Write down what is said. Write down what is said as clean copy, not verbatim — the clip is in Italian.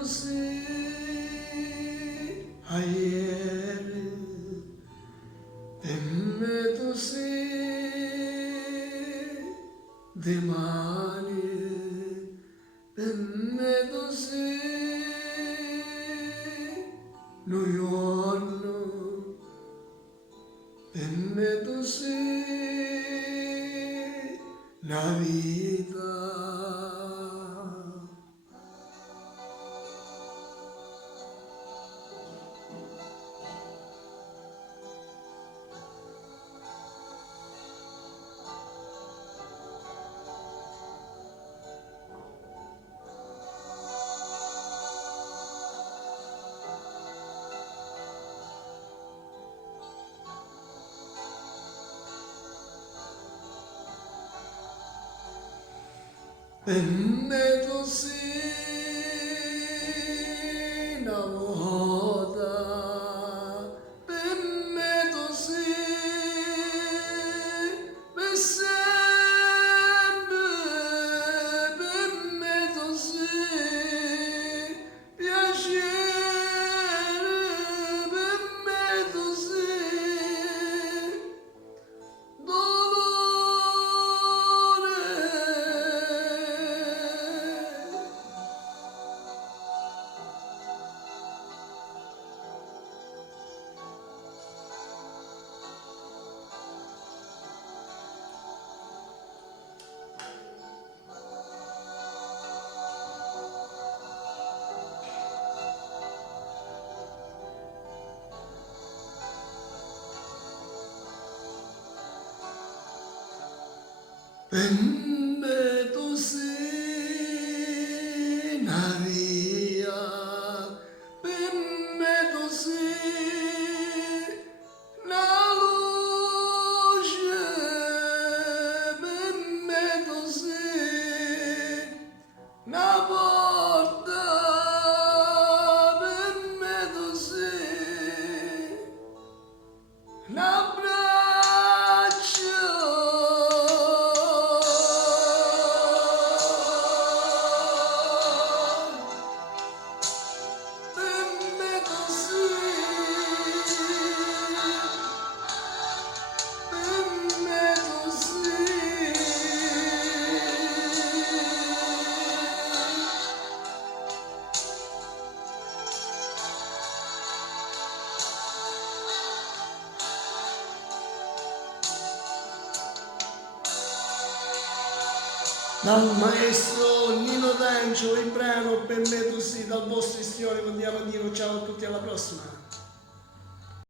tu sei ayer, per me tu sei domani, per me tu sei un giorno, per me tu sei la vita. Per me tu sei una volta, per me tu sei per sempre, per me tu sei piacere, per me tu sei per me tu sei una via, per me tu sei una luce, per me tu sei una porta, per me tu sei un abbraccio. Dal maestro Nino D'Angelo, il brano Per me tu sì, dal vostro istrione, andiamo a dire ciao a tutti, alla prossima.